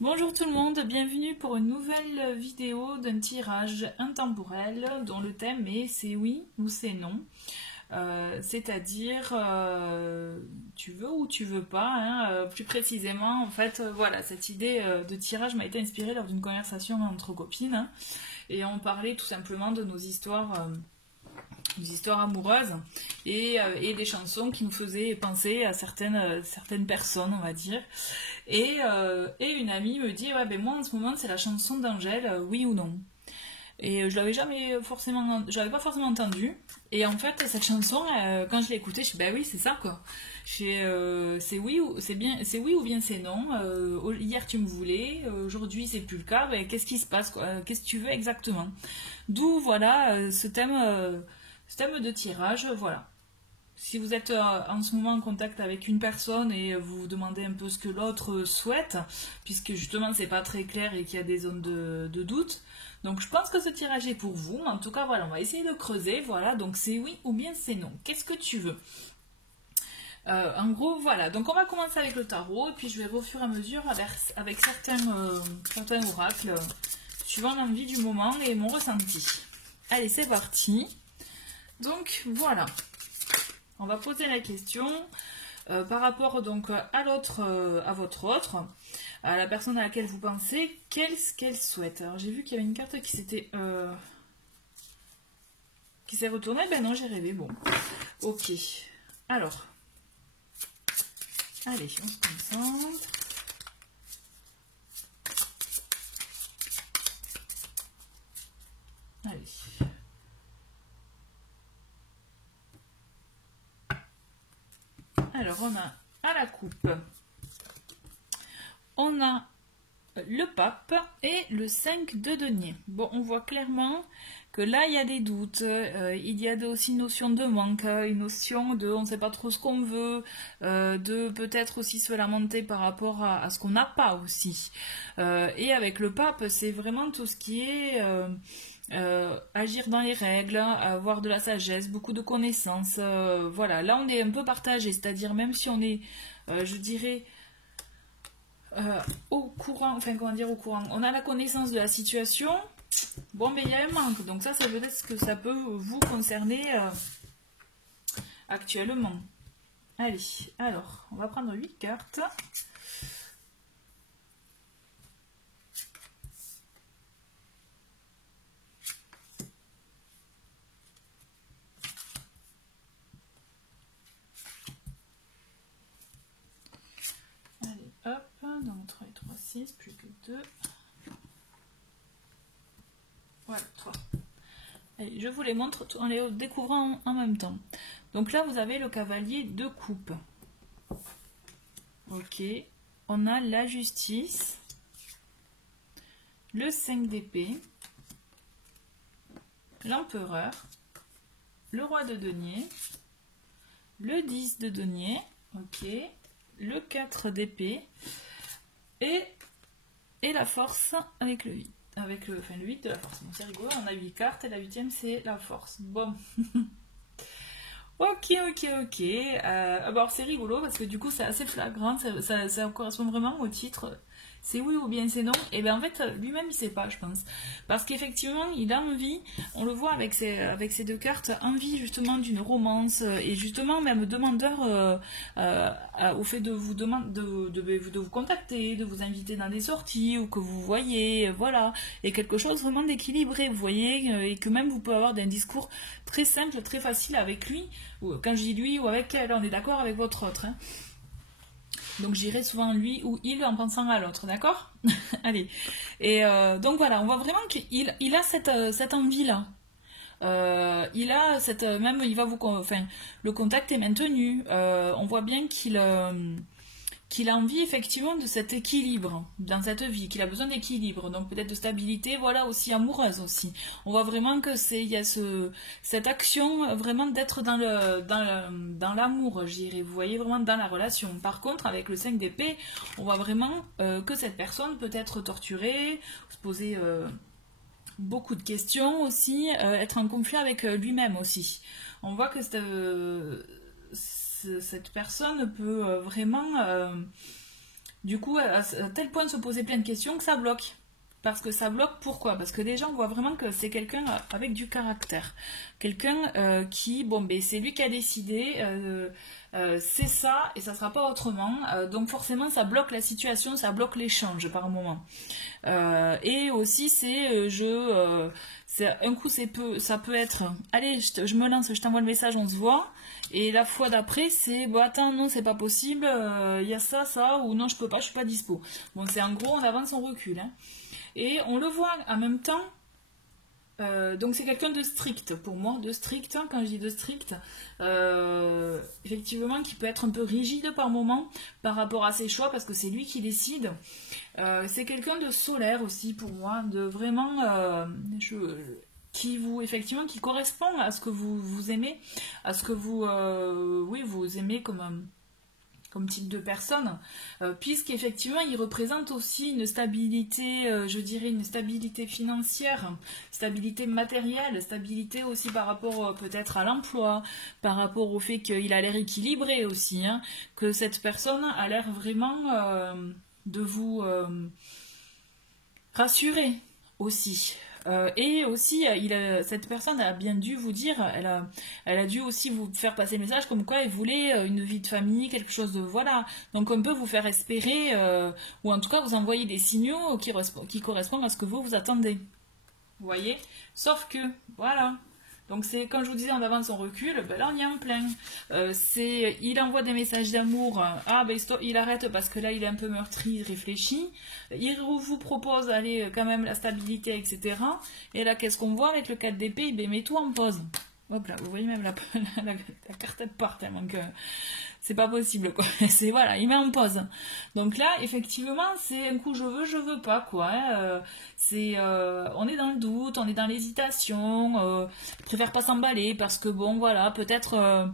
Bonjour tout le monde, bienvenue pour une nouvelle vidéo d'un tirage intemporel dont le thème est c'est oui ou c'est non. C'est-à-dire tu veux ou tu veux pas, hein, plus précisément en fait voilà, cette idée de tirage m'a été inspirée lors d'une conversation entre copines, hein, et on parlait tout simplement de nos histoires amoureuses et des chansons qui nous faisaient penser à certaines personnes, on va dire. Et une amie me dit, ouais, ben moi en ce moment c'est la chanson d'Angèle, oui ou non. Et je l'avais je l'avais pas forcément entendue. Et en fait, cette chanson, quand je l'ai écoutée, je suis, bah oui, c'est ça quoi. C'est oui ou c'est bien, c'est oui ou bien c'est non. Hier tu me voulais, aujourd'hui c'est plus le cas. Ben, qu'est-ce qui se passe quoi? Qu'est-ce que tu veux exactement? D'où voilà ce thème de tirage, voilà. Si vous êtes en ce moment en contact avec une personne et vous vous demandez un peu ce que l'autre souhaite, puisque justement c'est pas très clair et qu'il y a des zones de doute, donc je pense que ce tirage est pour vous. En tout cas, voilà, on va essayer de creuser. Voilà, donc c'est oui ou bien c'est non. Qu'est-ce que tu veux? En gros, voilà. Donc on va commencer avec le tarot, et puis je vais au fur et à mesure avec certains oracles, suivant l'envie du moment et mon ressenti. Allez, c'est parti. Donc voilà. On va poser la question par rapport donc à votre autre, à la personne à laquelle vous pensez, qu'est-ce qu'elle souhaite. Alors j'ai vu qu'il y avait une carte qui s'est retournée. Ben non, j'ai rêvé. Bon, ok. Alors, allez, on se concentre. Allez. Alors on a à la coupe, on a le pape et le 5 de denier. Bon, on voit clairement que là, il y a des doutes. Il y a aussi une notion de manque, une notion de on ne sait pas trop ce qu'on veut, de peut-être aussi se lamenter par rapport à ce qu'on n'a pas aussi. Et avec le pape, c'est vraiment tout ce qui est agir dans les règles, avoir de la sagesse, beaucoup de connaissances. Voilà, là, on est un peu partagé, c'est-à-dire même si on est, je dirais, au courant, enfin comment dire au courant, on a la connaissance de la situation, bon mais il y a un manque, donc ça veut dire que ça peut vous concerner actuellement. Allez, alors, on va prendre 8 cartes. Allez, hop, donc 3 et 3, 6, plus que 2. Voilà, 3. Allez, je vous les montre en les découvrant en même temps. Donc là, vous avez le cavalier de coupe. Ok. On a la justice. Le 5 d'épée. L'empereur. Le roi de denier. Le 10 de denier. Ok. Le 4 d'épée. Et la force avec le 8. Enfin, le 8 de la force. Bon, c'est rigolo, on a 8 cartes et la 8e c'est la force. Bon. Ok. Alors c'est rigolo parce que du coup c'est assez flagrant, ça correspond vraiment au titre. C'est oui ou bien c'est non. Et bien en fait lui-même il sait pas, je pense. Parce qu'effectivement il a envie, on le voit avec ces deux cartes, envie justement d'une romance et justement même demandeur au fait de vous de vous contacter, de vous inviter dans des sorties ou que vous voyez, voilà. Et quelque chose vraiment d'équilibré, vous voyez, et que même vous pouvez avoir un discours très simple, très facile avec lui. Quand je dis lui ou avec elle, on est d'accord avec votre autre. Hein. Donc j'irai souvent lui ou il en pensant à l'autre, d'accord? Allez. Et donc voilà, on voit vraiment qu'il a cette envie-là. Il a cette... Même il va vous... Enfin, le contact est maintenu. On voit bien qu'il a envie effectivement de cet équilibre dans cette vie, qu'il a besoin d'équilibre, donc peut-être de stabilité, voilà, aussi amoureuse aussi. On voit vraiment que il y a cette action vraiment d'être dans l'amour, je dirais. Vous voyez vraiment dans la relation. Par contre, avec le 5 d'épée, on voit vraiment que cette personne peut être torturée, se poser beaucoup de questions aussi, être en conflit avec lui-même aussi. On voit que cette personne peut vraiment Du coup, à tel point de se poser plein de questions que ça bloque. Parce que ça bloque, pourquoi? Parce que les gens voient vraiment que c'est quelqu'un avec du caractère. Quelqu'un qui, bon, ben, c'est lui qui a décidé, c'est ça, et ça sera pas autrement. Donc forcément, ça bloque la situation, ça bloque l'échange par moment. Et aussi, un coup, ça peut être, allez, je me lance, je t'envoie le message, on se voit. Et la fois d'après, c'est, bon, attends, non, c'est pas possible, il y a ça, ou non, je peux pas, je suis pas dispo. Bon, c'est en gros, on avance, on recule, hein. Et on le voit en même temps. Donc c'est quelqu'un de strict pour moi, de strict, hein, quand je dis de strict, effectivement qui peut être un peu rigide par moment par rapport à ses choix parce que c'est lui qui décide. C'est quelqu'un de solaire aussi pour moi, de vraiment effectivement qui correspond à ce que vous aimez, à ce que vous aimez comme type de personne, puisqu'effectivement il représente aussi une stabilité, je dirais une stabilité financière, stabilité matérielle, stabilité aussi par rapport peut-être à l'emploi, par rapport au fait qu'il a l'air équilibré aussi, hein, que cette personne a l'air vraiment de vous rassurer aussi. Et aussi, cette personne a bien dû vous dire, elle a dû aussi vous faire passer le message comme quoi elle voulait une vie de famille, quelque chose de voilà. Donc on peut vous faire espérer, ou en tout cas vous envoyer des signaux qui correspondent à ce que vous attendez. Vous voyez? Sauf que, voilà. Donc c'est comme je vous disais, on avance, on recule, ben là on y est en plein. Il envoie des messages d'amour, ben il arrête parce que là il est un peu meurtri, il réfléchit. Il vous propose d'aller quand même la stabilité, etc. Et là qu'est-ce qu'on voit avec le 4 d'épée? Il met tout en pause. Hop là, vous voyez même la carte elle part tellement que c'est pas possible quoi. C'est voilà, il met en pause. Donc là, effectivement, c'est un coup je veux pas quoi. Hein. On est dans le doute, on est dans l'hésitation. Je préfère pas s'emballer parce que bon voilà, peut-être.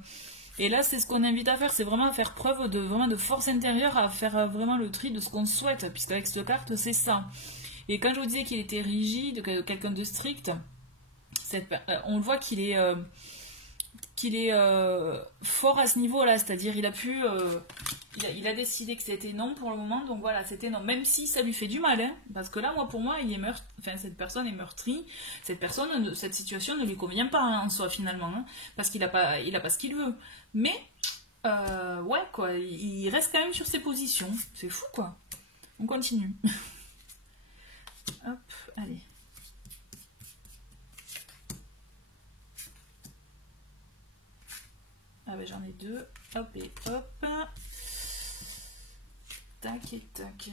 Et là, c'est ce qu'on invite à faire, c'est vraiment à faire preuve de force intérieure, à faire vraiment le tri de ce qu'on souhaite, puisqu'avec cette carte, c'est ça. Et quand je vous disais qu'il était rigide, quelqu'un de strict, on le voit qu'il est fort à ce niveau-là, c'est-à-dire il a décidé que c'était non pour le moment, donc voilà, c'était non, même si ça lui fait du mal, hein, parce que là, pour moi, cette personne est meurtrie, cette situation ne lui convient pas hein, en soi finalement, hein, parce qu'il a pas ce qu'il veut, mais ouais quoi, il reste quand même sur ses positions, c'est fou quoi. On continue. Hop, allez. Ah ben j'en ai deux. Hop et hop. Tac et tac.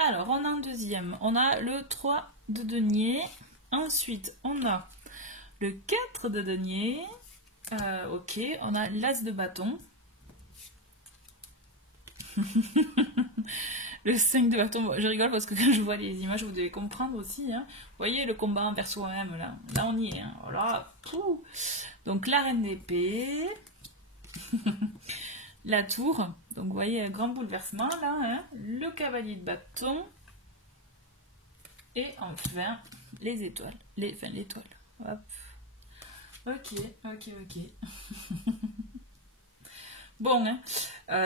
Alors, on a un deuxième. On a le 3 de denier. Ensuite, on a le 4 de denier. Ok, on a l'as de bâton. Le 5 de bâton, je rigole parce que quand je vois les images, vous devez comprendre aussi. Hein. Vous voyez le combat envers soi-même, là. Là, on y est. Hein. Voilà. Donc, la reine d'épée. La tour. Donc, vous voyez, grand bouleversement, là. Hein. Le cavalier de bâton. Et enfin, les étoiles. L'étoile. Hop. Ok. Bon, hein,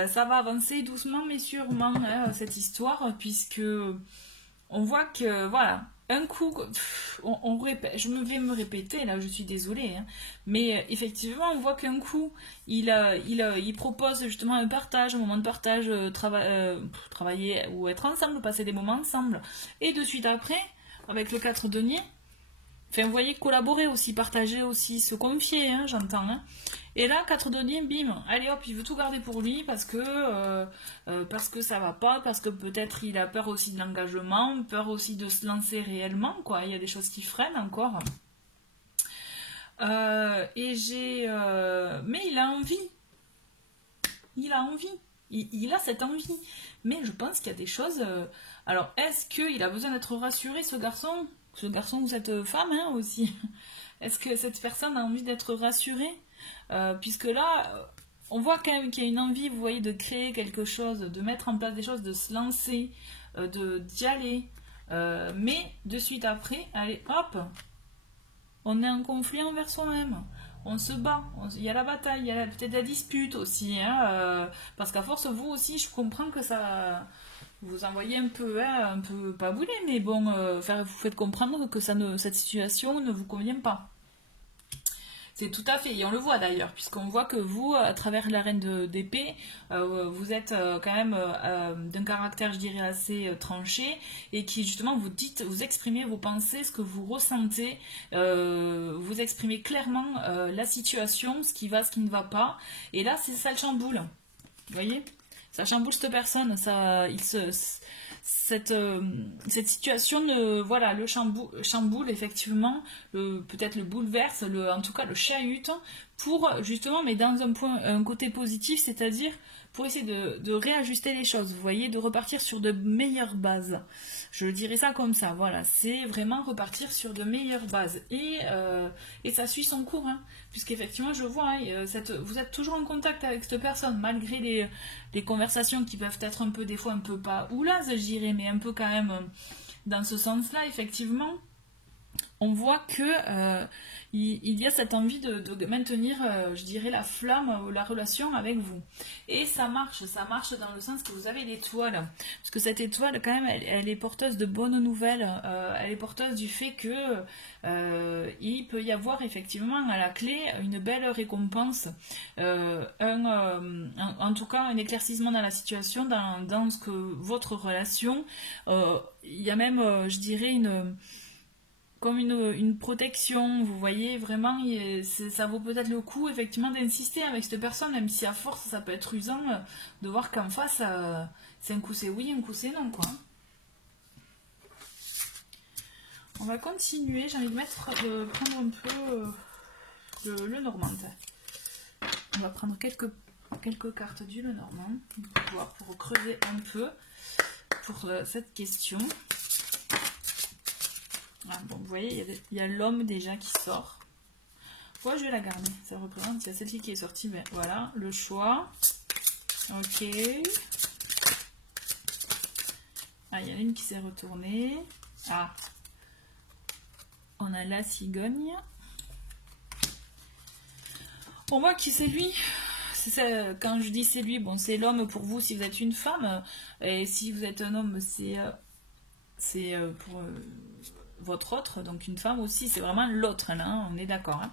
ça va avancer doucement mais sûrement hein, cette histoire, puisque on voit que, voilà, un coup, on répète, je vais me répéter, là, je suis désolée, hein, mais effectivement, on voit qu'un coup, il propose justement un partage, un moment de partage, travailler ou être ensemble, passer des moments ensemble, et de suite après, avec le 4 denier, enfin, vous voyez, collaborer aussi, partager aussi, se confier, hein, j'entends, hein. Et là, 4 deniers, bim, allez hop, il veut tout garder pour lui parce que ça va pas, parce que peut-être il a peur aussi de l'engagement, peur aussi de se lancer réellement, quoi. Il y a des choses qui freinent encore. Mais il a envie. Il a cette envie. Mais je pense qu'il y a des choses... Alors, est-ce qu'il a besoin d'être rassuré, ce garçon ou cette femme, hein, aussi? Est-ce que cette personne a envie d'être rassurée? Puisque là, on voit quand même qu'il y a une envie, vous voyez, de créer quelque chose, de mettre en place des choses, de se lancer, d'y aller. Mais de suite après, allez, hop, on est en conflit envers soi-même. on se bat, il y a la bataille, il y a peut-être la dispute aussi, hein, parce qu'à force, vous aussi, je comprends que ça... Vous envoyez un peu pas bouler, mais bon, vous faites comprendre que cette situation ne vous convient pas. C'est tout à fait, et on le voit d'ailleurs, puisqu'on voit que vous, à travers la reine d'épée, vous êtes quand même d'un caractère, je dirais, assez tranché, et qui justement vous exprimez vos pensées, ce que vous ressentez, vous exprimez clairement la situation, ce qui va, ce qui ne va pas, et là, ça le chamboule, vous voyez? Ça chamboule cette personne, cette situation voilà, le chamboule effectivement, peut-être le bouleverse, en tout cas le chahute, pour justement, mais dans un côté positif, c'est-à-dire pour essayer de réajuster les choses, vous voyez, de repartir sur de meilleures bases. Je dirais ça comme ça, voilà, c'est vraiment repartir sur de meilleures bases. Et ça suit son cours, hein, puisqu'effectivement, je vois, hein, vous êtes toujours en contact avec cette personne, malgré les conversations qui peuvent être un peu, des fois, un peu pas oulazes, je dirais, mais un peu quand même dans ce sens-là, effectivement. On voit que il y a cette envie de maintenir, je dirais, la flamme, la relation avec vous. Et ça marche dans le sens que vous avez l'étoile. Parce que cette étoile, quand même, elle est porteuse de bonnes nouvelles. Elle est porteuse du fait que il peut y avoir effectivement à la clé une belle récompense. En tout cas, un éclaircissement dans la situation, dans ce que votre relation. Il y a même, je dirais, comme une protection, vous voyez, vraiment, ça vaut peut-être le coup, effectivement, d'insister avec cette personne, même si à force, ça peut être usant, de voir qu'en face, c'est un coup c'est oui, un coup c'est non, quoi. On va continuer, j'ai envie de prendre un peu le Normand. On va prendre quelques cartes du Lenormand, pour creuser un peu pour cette question. Ah, bon, vous voyez, il y a l'homme déjà qui sort. Ouais, je vais la garder. Ça représente, il y a celle-ci qui est sortie. Ben, voilà, le choix. Ok. Ah, il y en a une qui s'est retournée. Ah. On a la cigogne. Pour moi, qui c'est lui? Quand je dis c'est lui, bon, c'est l'homme pour vous si vous êtes une femme. Et si vous êtes un homme, c'est pour... votre autre, donc une femme aussi, c'est vraiment l'autre, là, hein, on est d'accord. Hein.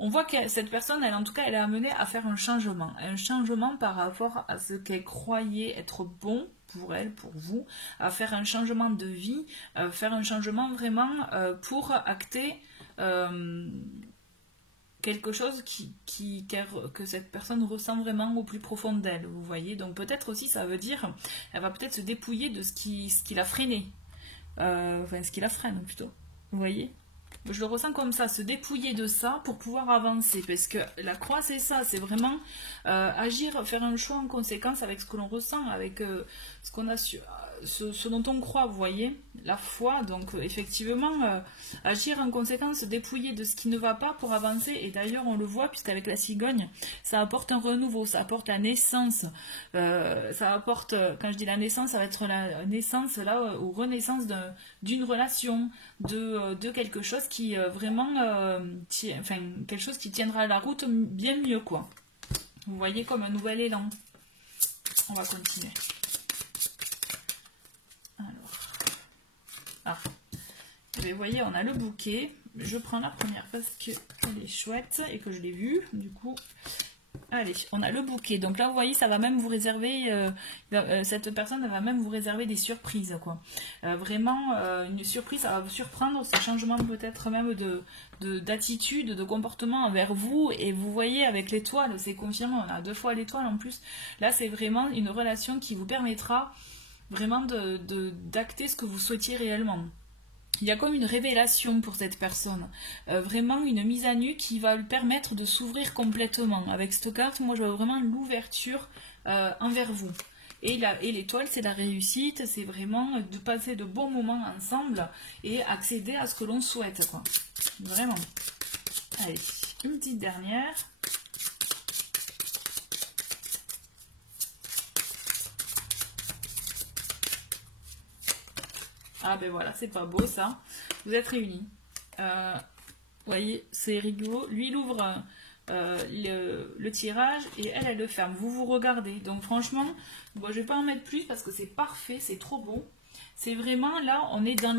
On voit que cette personne, en tout cas, elle est amenée à faire un changement par rapport à ce qu'elle croyait être bon pour elle, pour vous, à faire un changement de vie, faire un changement vraiment pour acter quelque chose que cette personne ressent vraiment au plus profond d'elle, vous voyez. Donc peut-être aussi, ça veut dire, elle va peut-être se dépouiller de ce qui l'a freiné. Enfin, ce qui la freine plutôt, vous voyez, je le ressens comme ça, se dépouiller de ça pour pouvoir avancer, parce que la croix c'est ça, c'est vraiment agir, faire un choix en conséquence avec ce que l'on ressent, avec ce qu'on a ce dont on croit, vous voyez, la foi, donc effectivement agir en conséquence, se dépouiller de ce qui ne va pas pour avancer. Et d'ailleurs on le voit, puisqu'avec la cigogne ça apporte un renouveau, ça apporte la naissance, ça apporte, quand je dis la naissance, ça va être la naissance là, ou renaissance d'une relation, de quelque chose qui vraiment enfin quelque chose qui tiendra la route bien mieux, quoi, vous voyez, comme un nouvel élan. On va continuer. Ah, et vous voyez, on a le bouquet. Je prends la première parce qu'elle est chouette et que je l'ai vue. Du coup, allez, on a le bouquet. Donc là, vous voyez, ça va même vous réserver, cette personne va même vous réserver des surprises, quoi. Vraiment, une surprise, ça va vous surprendre, ce changement peut-être même d'attitude, de comportement envers vous. Et vous voyez, avec l'étoile, c'est confirmé, on a 2 fois l'étoile en plus. Là, c'est vraiment une relation qui vous permettra vraiment d'acter ce que vous souhaitiez réellement. Il y a comme une révélation pour cette personne, vraiment une mise à nu qui va lui permettre de s'ouvrir complètement. Avec cette carte, moi je vois vraiment l'ouverture envers vous. Et l'étoile, c'est la réussite, c'est vraiment de passer de bons moments ensemble et accéder à ce que l'on souhaite, quoi. Vraiment. Allez, une petite dernière. Ah ben voilà, c'est pas beau ça. Vous êtes réunis. Vous voyez, c'est rigolo. Lui, il ouvre le tirage et elle le ferme. Vous vous regardez. Donc franchement, bon, je vais pas en mettre plus parce que c'est parfait, c'est trop beau. C'est vraiment là, on est dans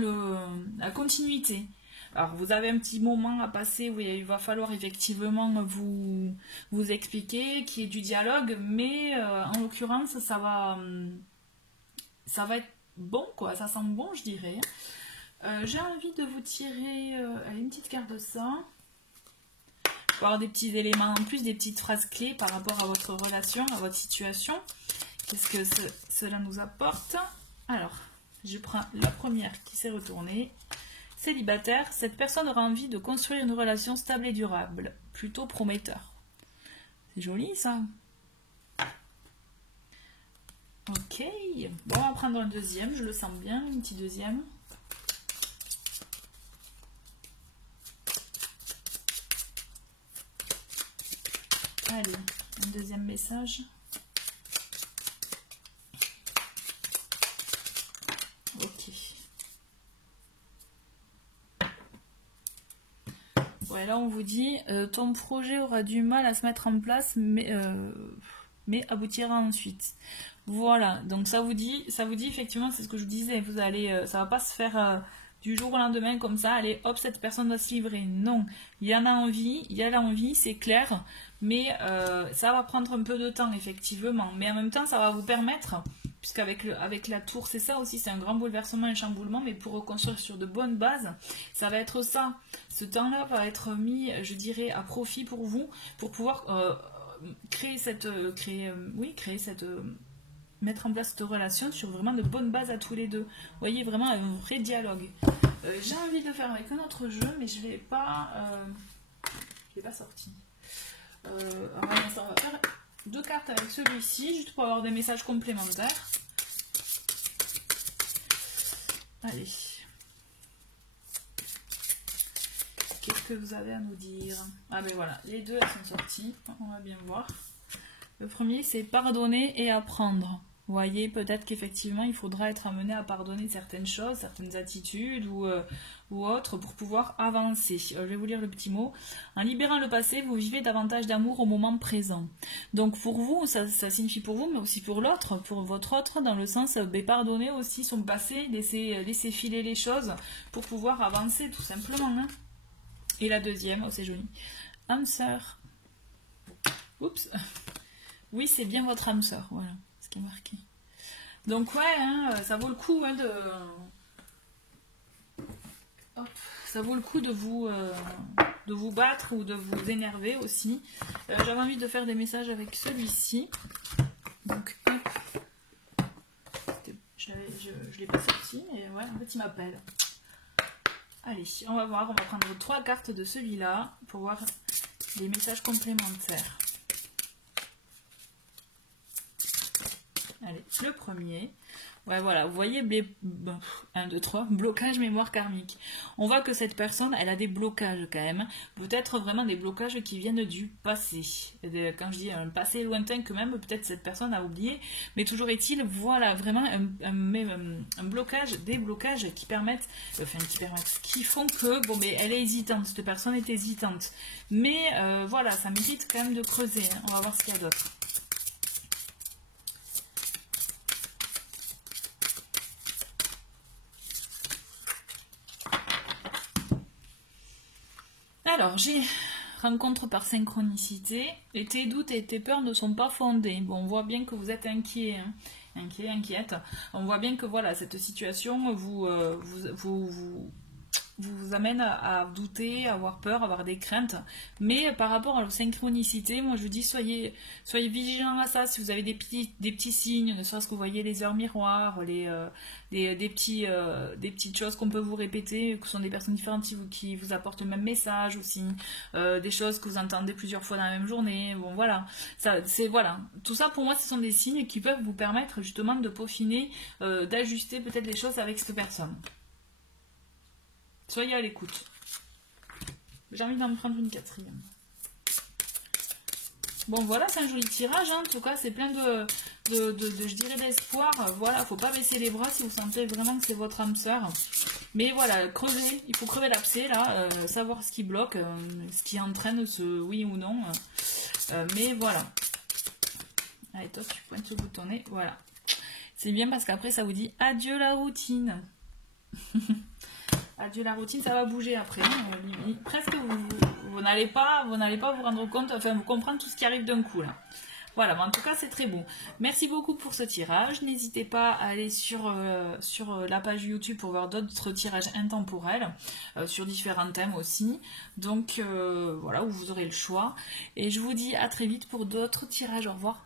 la continuité. Alors vous avez un petit moment à passer où il va falloir effectivement vous expliquer, qu'il y ait du dialogue, mais en l'occurrence ça va être bon quoi, ça sent bon je dirais. J'ai envie de vous tirer une petite carte de ça. Pour avoir des petits éléments en plus, des petites phrases clés par rapport à votre relation, à votre situation. Qu'est-ce que cela nous apporte? Alors, je prends la première qui s'est retournée. Célibataire, cette personne aura envie de construire une relation stable et durable, plutôt prometteur. C'est joli ça. Ok, bon, on va prendre un deuxième, je le sens bien, un petit deuxième. Allez, un deuxième message. Ok. Ouais, là on vous dit, ton projet aura du mal à se mettre en place, mais aboutira ensuite. Voilà, donc ça vous dit effectivement, c'est ce que je vous disais, vous allez, ça va pas se faire du jour au lendemain comme ça, allez hop, cette personne va se livrer. Non, il y en a envie, il y a l'envie, c'est clair, mais ça va prendre un peu de temps effectivement, mais en même temps ça va vous permettre, puisqu'avec la tour, c'est ça aussi, c'est un grand bouleversement, un chamboulement, mais pour reconstruire sur de bonnes bases, ça va être ça. Ce temps-là va être mis, je dirais, à profit pour vous, pour pouvoir mettre en place cette relation sur vraiment de bonnes bases à tous les deux. Vous voyez, vraiment un vrai dialogue. J'ai envie de faire avec un autre jeu, mais je ne l'ai pas sorti. Alors, on va faire 2 cartes avec celui-ci, juste pour avoir des messages complémentaires. Allez. Qu'est-ce que vous avez à nous dire? Ah ben voilà, les deux elles sont sorties, on va bien voir. Le premier c'est pardonner et apprendre. Vous voyez, peut-être qu'effectivement il faudra être amené à pardonner certaines choses, certaines attitudes ou autres pour pouvoir avancer. Je vais vous lire le petit mot. En libérant le passé, vous vivez davantage d'amour au moment présent. Donc pour vous, ça signifie pour vous, mais aussi pour l'autre, pour votre autre, dans le sens pardonner aussi son passé, laisser filer les choses pour pouvoir avancer tout simplement. Hein. Et la deuxième, oh c'est joli, âme sœur. Oups. Oui, c'est bien votre âme sœur, voilà ce qui est marqué. Donc ouais, hein, ça vaut le coup hein, ça vaut le coup de vous battre ou de vous énerver aussi. J'avais envie de faire des messages avec celui-ci. Donc hop. Je l'ai pas sorti, et ouais, en fait il m'appelle. Allez, on va voir, on va prendre 3 cartes de celui-là pour voir des messages complémentaires. Allez, le premier. Ouais, voilà, vous voyez, 1, 2, 3, blocage mémoire karmique. On voit que cette personne, elle a des blocages quand même. Peut-être vraiment des blocages qui viennent du passé. Quand je dis un passé lointain que même, peut-être cette personne a oublié. Mais toujours est-il, voilà, vraiment un blocage, des blocages qui permettent, qui font que, bon, mais elle est hésitante, cette personne est hésitante. Mais voilà, ça mérite quand même de creuser. Hein. On va voir ce qu'il y a d'autre. Alors, j'ai rencontre par synchronicité, et tes doutes et tes peurs ne sont pas fondés. Bon, on voit bien que vous êtes inquiet, hein. Inquiète. On voit bien que voilà, cette situation vous amène à douter, à avoir peur, à avoir des craintes. Mais par rapport à la synchronicité, moi je vous dis soyez vigilants à ça. Si vous avez des petits signes, ne serait-ce que vous voyez les heures miroirs, des petites choses qu'on peut vous répéter, que ce sont des personnes différentes qui vous apportent le même message aussi, des choses que vous entendez plusieurs fois dans la même journée. Bon voilà, voilà. Tout ça pour moi ce sont des signes qui peuvent vous permettre justement de peaufiner, d'ajuster peut-être les choses avec cette personne. Soyez à l'écoute. J'ai envie d'en prendre une 4e. Bon, voilà, c'est un joli tirage, hein. En tout cas, c'est plein je dirais, d'espoir. Voilà, faut pas baisser les bras si vous sentez vraiment que c'est votre âme sœur. Mais voilà, crever, il faut crever l'abcès, là, savoir ce qui bloque, ce qui entraîne ce oui ou non. Mais voilà. Allez, toi, tu pointes sur le boutonnet, voilà. C'est bien parce qu'après, ça vous dit adieu la routine. Adieu la routine, ça va bouger après. Presque, vous n'allez pas vous rendre compte, enfin, vous comprendre tout ce qui arrive d'un coup, là. Voilà, mais en tout cas, c'est très beau. Merci beaucoup pour ce tirage. N'hésitez pas à aller sur la page YouTube pour voir d'autres tirages intemporels, sur différents thèmes aussi. Donc, voilà, où vous aurez le choix. Et je vous dis à très vite pour d'autres tirages. Au revoir.